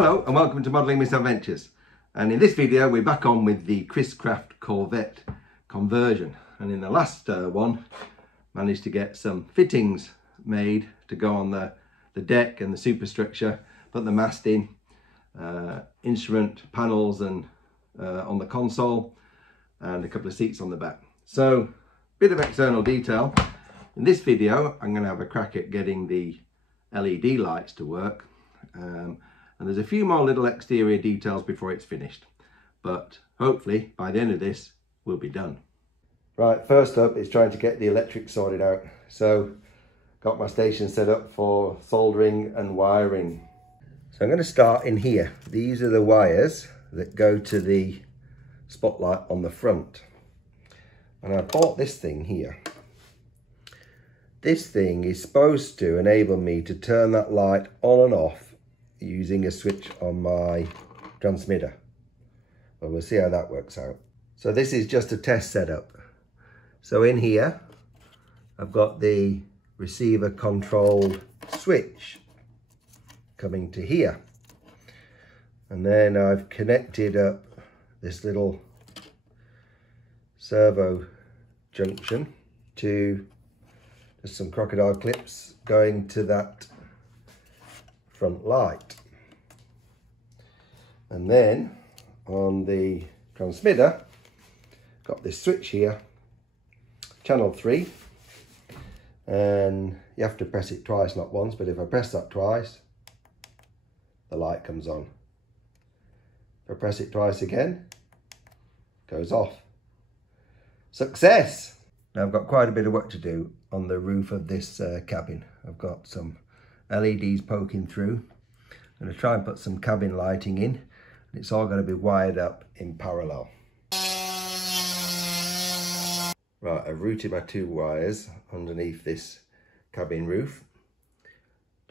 Hello and welcome to Modelling Misadventures, and in this video we're back on with the Chris Craft Corvette conversion, and in the last one managed to get some fittings made to go on the deck and the superstructure, put the mast in, instrument panels and on the console, and a couple of seats on the back. So bit of external detail. In this video I'm going to have a crack at getting the LED lights to work. And there's a few more little exterior details before it's finished, but hopefully by the end of this we'll be done. Right, first up is trying to get the electric sorted out. So got my station set up for soldering and wiring. So I'm going to start in here. These are the wires that go to the spotlight on the front, and I bought this thing here. This thing is supposed to enable me to turn that light on and off using a switch on my transmitter. Well, we'll see how that works out. So this is just a test setup. So in here I've got the receiver controlled switch coming to here, and then I've connected up this little servo junction to just some crocodile clips going to that front light. And then on the transmitter got this switch here, channel 3, and you have to press it twice, not once, but if I press that twice the light comes on. If I press it twice again it goes off. Success! Now I've got quite a bit of work to do on the roof of this cabin. I've got some LEDs poking through. I'm going to try and put some cabin lighting in, and it's all going to be wired up in parallel. Right, I've routed my 2 wires underneath this cabin roof.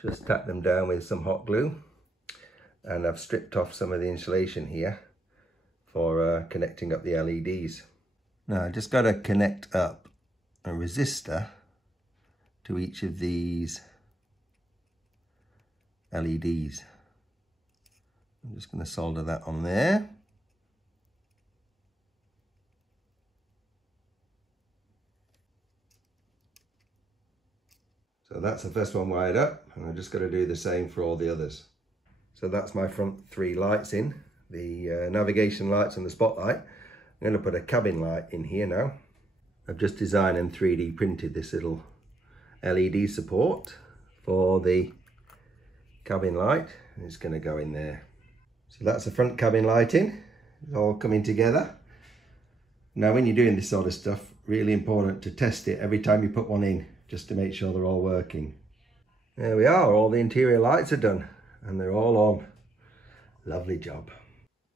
Just tack them down with some hot glue, and I've stripped off some of the insulation here for connecting up the LEDs. Now I just got to connect up a resistor to each of these LEDs. I'm just going to solder that on there. So that's the first one wired up, and I'm just going to do the same for all the others. So that's my front 3 lights in, the navigation lights and the spotlight. I'm going to put a cabin light in here now. I've just designed and 3D printed this little LED support for the cabin light, and it's going to go in there. So that's the front cabin lighting. It's all coming together. Now when you're doing this sort of stuff, really important to test it every time you put one in, just to make sure they're all working. There we are, all the interior lights are done and they're all on. Lovely job.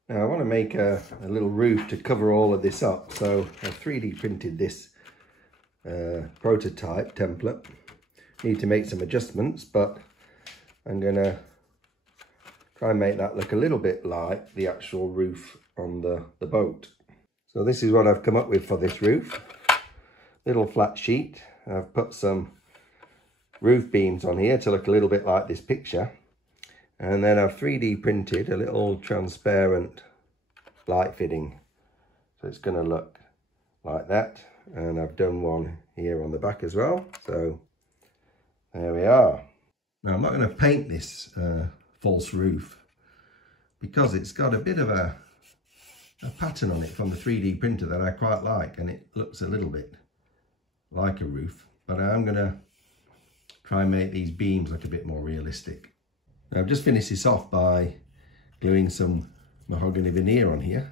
Now I want to make a little roof to cover all of this up, so I've 3D printed this prototype template. Need to make some adjustments, but I'm going to try and make that look a little bit like the actual roof on the boat. So this is what I've come up with for this roof. Little flat sheet. I've put some roof beams on here to look a little bit like this picture. And then I've 3D printed a little transparent light fitting. So it's going to look like that. And I've done one here on the back as well. So there we are. Now I'm not going to paint this false roof because it's got a bit of a pattern on it from the 3D printer that I quite like, and it looks a little bit like a roof, but I'm going to try and make these beams look a bit more realistic. Now I've just finished this off by gluing some mahogany veneer on here,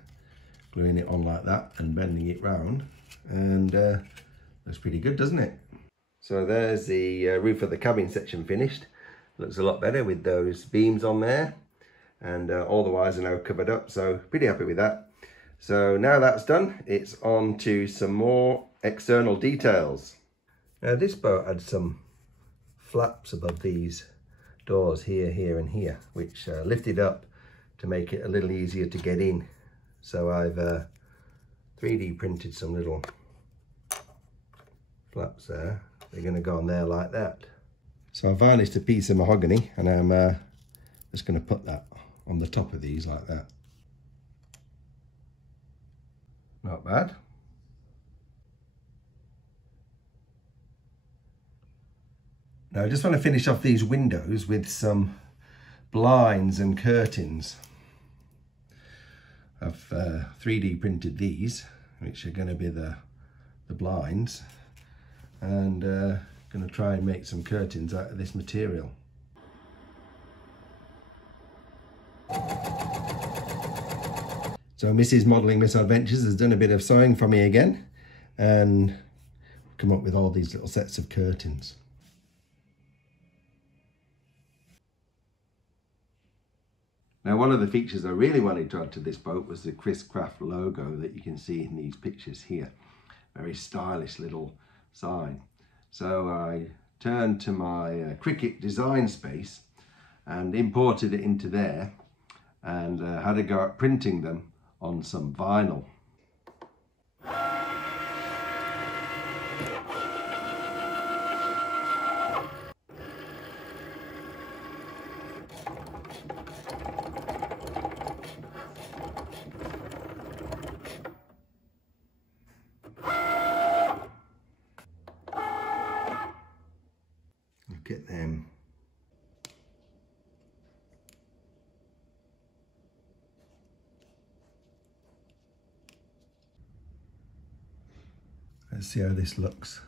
gluing it on like that and bending it round, and looks pretty good, doesn't it? So there's the roof of the cabin section finished. Looks a lot better with those beams on there, and all the wires are now covered up, so pretty happy with that. So now that's done, it's on to some more external details. Now this boat had some flaps above these doors here, here and here, which lifted up to make it a little easier to get in. So I've 3D printed some little flaps there. They're going to go on there like that. So I varnished a piece of mahogany, and I'm just going to put that on the top of these like that. Not bad. Now I just want to finish off these windows with some blinds and curtains. I've 3D printed these, which are going to be the blinds, and going to try and make some curtains out of this material. So Mrs. Modelling Misadventures has done a bit of sewing for me again and come up with all these little sets of curtains. Now, one of the features I really wanted to add to this boat was the Chris Craft logo that you can see in these pictures here. Very stylish little sign. So I turned to my Cricut design space and imported it into there, and had a go at printing them on some vinyl. Look at them. Let's see how this looks.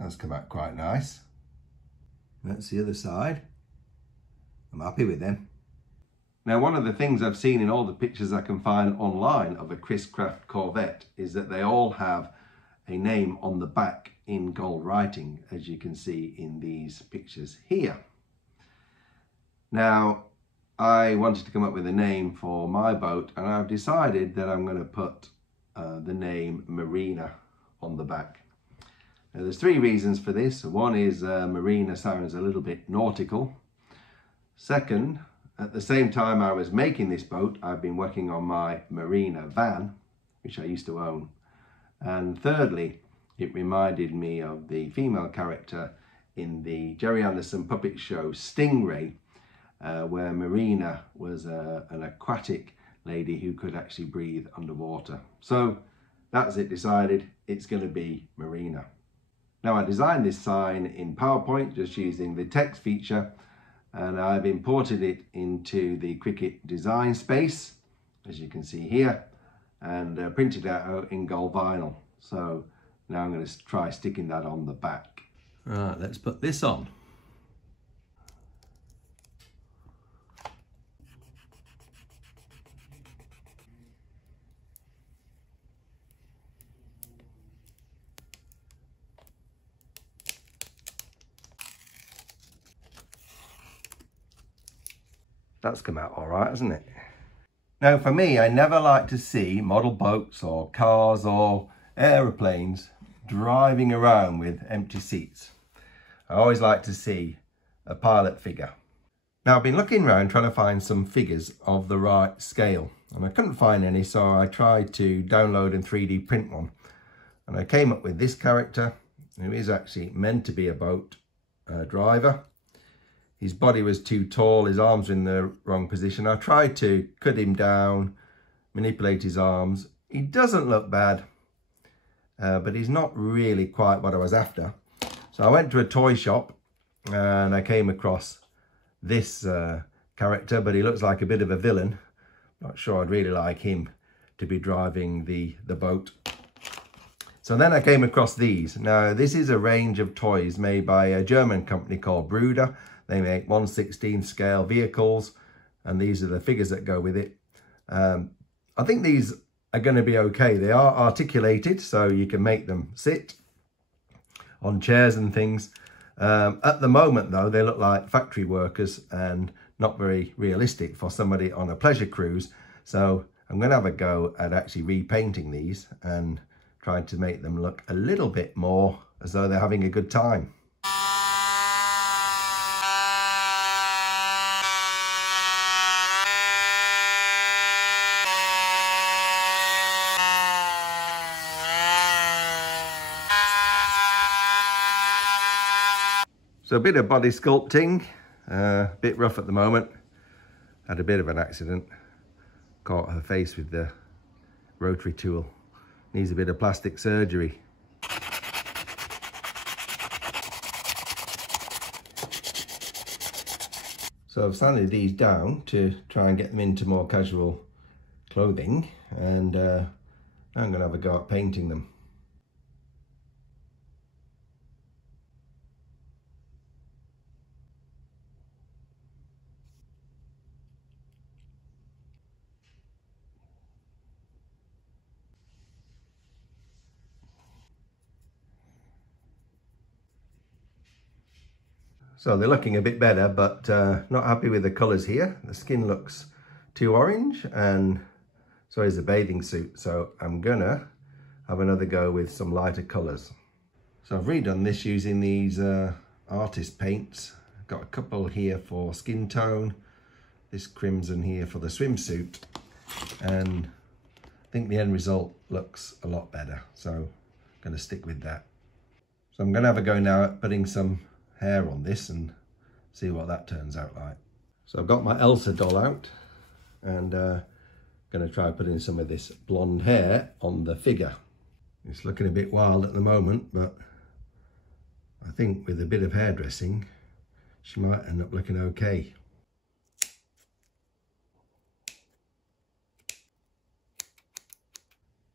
That's come out quite nice. That's the other side. I'm happy with them. Now, one of the things I've seen in all the pictures I can find online of a Chris Craft Corvette is that they all have a name on the back in gold writing, as you can see in these pictures here. Now, I wanted to come up with a name for my boat, and I've decided that I'm going to put the name Marina on the back. Now, there's three reasons for this. One is Marina sounds a little bit nautical. Second, at the same time I was making this boat, I've been working on my Marina van, which I used to own. And thirdly, it reminded me of the female character in the Jerry Anderson puppet show Stingray, where Marina was an aquatic lady who could actually breathe underwater. So that's it, decided it's going to be Marina. Now, I designed this sign in PowerPoint just using the text feature, and I've imported it into the Cricut design space, as you can see here, and printed it out in gold vinyl. So now I'm going to try sticking that on the back. Right, let's put this on. That's come out all right, hasn't it? Now, for me, I never like to see model boats or cars or aeroplanes driving around with empty seats. I always like to see a pilot figure. Now, I've been looking around trying to find some figures of the right scale, and I couldn't find any, so I tried to download and 3D print one. And I came up with this character, who is actually meant to be a boat driver. His body was too tall, his arms were in the wrong position. I tried to cut him down, manipulate his arms. He doesn't look bad, but he's not really quite what I was after. So I went to a toy shop and I came across this character, but he looks like a bit of a villain. Not sure I'd really like him to be driving the boat. So then I came across these. Now, this is a range of toys made by a German company called Bruder. They make 1/16 scale vehicles, and these are the figures that go with it. I think these are going to be okay. They are articulated, so you can make them sit on chairs and things. At the moment, though, they look like factory workers and not very realistic for somebody on a pleasure cruise. So I'm going to have a go at actually repainting these and trying to make them look a little bit more as though they're having a good time. So a bit of body sculpting, a bit rough at the moment. Had a bit of an accident, caught her face with the rotary tool. Needs a bit of plastic surgery. So I've sanded these down to try and get them into more casual clothing, and now I'm going to have a go at painting them. So they're looking a bit better, but not happy with the colours here. The skin looks too orange, and so is the bathing suit. So I'm gonna have another go with some lighter colours. So I've redone this using these artist paints. Got a couple here for skin tone, this crimson here for the swimsuit, and I think the end result looks a lot better. So I'm gonna stick with that. So I'm gonna have a go now at putting some hair on this and see what that turns out like. So I've got my Elsa doll out, and going to try putting some of this blonde hair on the figure. It's looking a bit wild at the moment, but I think with a bit of hairdressing she might end up looking okay.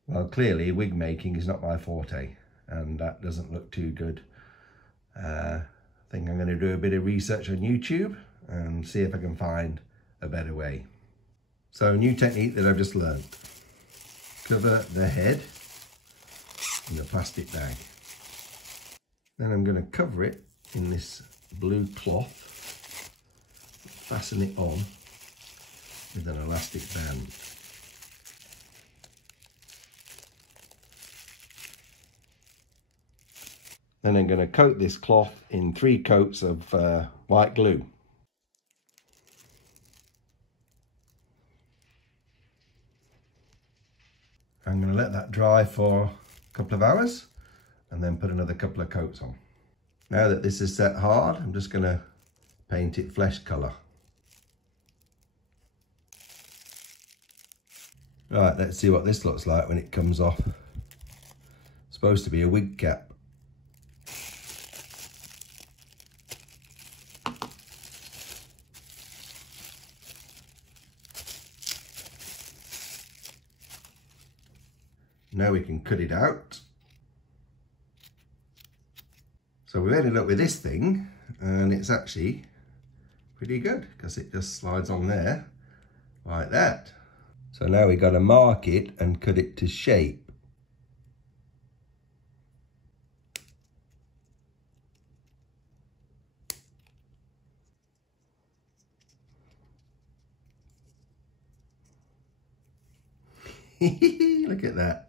Well, clearly wig making is not my forte, and that doesn't look too good. I think I'm going to do a bit of research on YouTube and see if I can find a better way. So, new technique that I've just learned. Cover the head in a plastic bag. Then I'm going to cover it in this blue cloth. Fasten it on with an elastic band. Then I'm going to coat this cloth in 3 coats of white glue. I'm going to let that dry for a couple of hours and then put another couple of coats on. Now that this is set hard, I'm just going to paint it flesh colour. Right, let's see what this looks like when it comes off. It's supposed to be a wig cap. Now we can cut it out. So we've ended up with this thing, and it's actually pretty good because it just slides on there like that. So now we've got to mark it and cut it to shape. Look at that.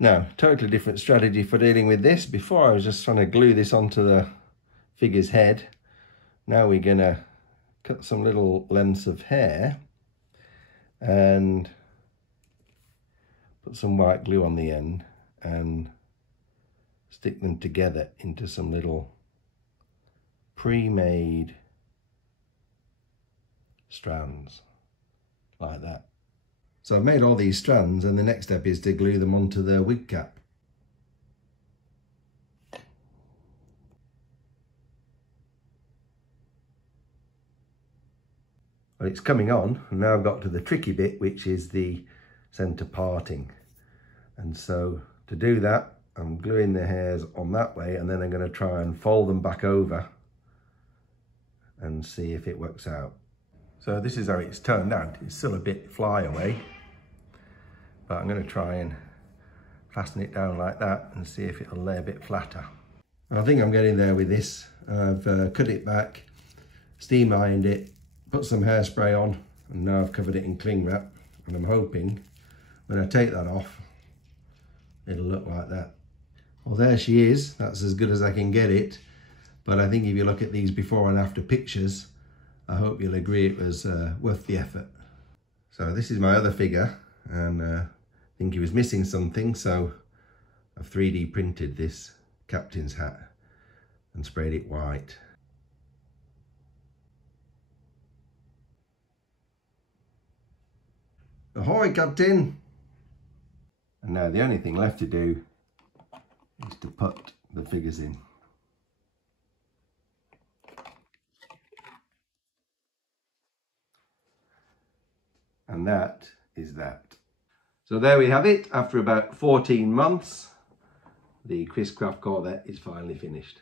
Now, totally different strategy for dealing with this. Before I was just trying to glue this onto the figure's head. Now we're going to cut some little lengths of hair and put some white glue on the end and stick them together into some little pre-made strands like that. So I've made all these strands, and the next step is to glue them onto the wig cap. Well, it's coming on, and now I've got to the tricky bit, which is the centre parting. And so to do that, I'm gluing the hairs on that way, and then I'm going to try and fold them back over and see if it works out. So this is how it's turned out. It's still a bit flyaway, but I'm going to try and fasten it down like that and see if it'll lay a bit flatter. I think I'm getting there with this. I've cut it back, steam ironed it, put some hairspray on, and now I've covered it in cling wrap, and I'm hoping when I take that off it'll look like that. Well, there she is. That's as good as I can get it. But I think if you look at these before and after pictures, I hope you'll agree it was worth the effort. So this is my other figure, and I think he was missing something, so I've 3D printed this captain's hat and sprayed it white. Ahoy, Captain! And now the only thing left to do is to put the figures in. And that is that. So there we have it. After about 14 months, the Chris Craft Corvette is finally finished.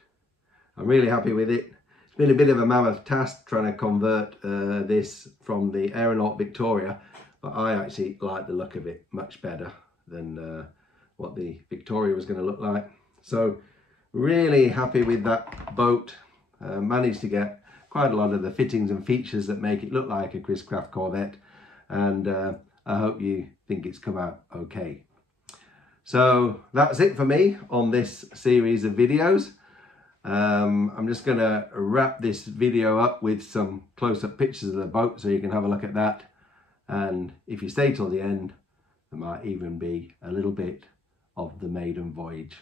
I'm really happy with it. It's been a bit of a mammoth task trying to convert this from the Aeronaut Victoria, but I actually like the look of it much better than what the Victoria was going to look like. So really happy with that boat. Managed to get quite a lot of the fittings and features that make it look like a Chris Craft Corvette, and I hope you think it's come out okay. So that's it for me on this series of videos. I'm just going to wrap this video up with some close-up pictures of the boat so you can have a look at that. And if you stay till the end, there might even be a little bit of the maiden voyage.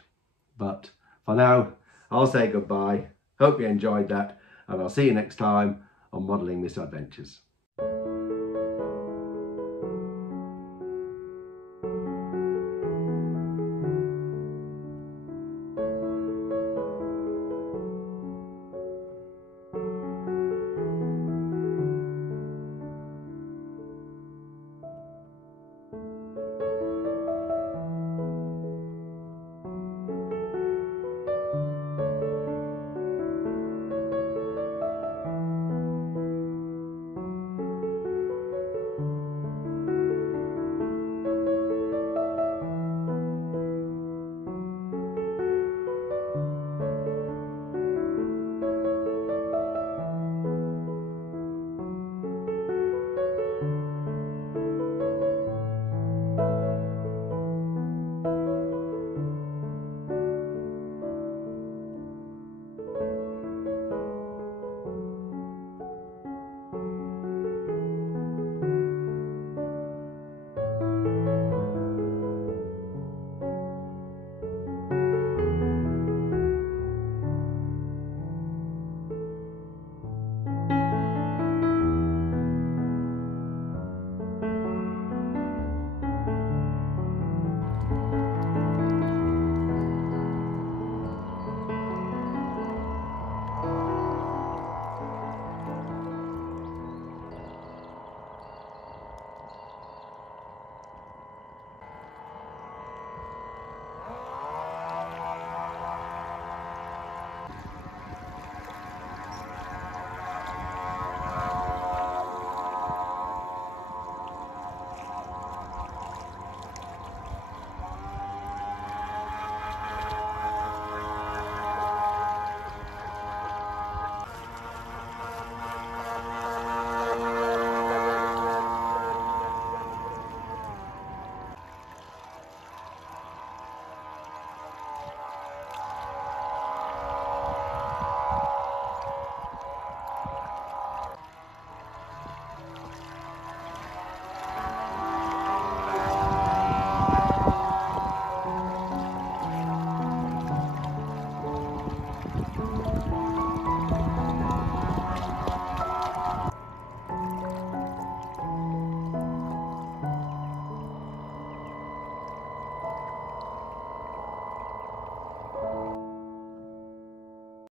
But for now, I'll say goodbye. Hope you enjoyed that, and I'll see you next time on Modelling Misadventures.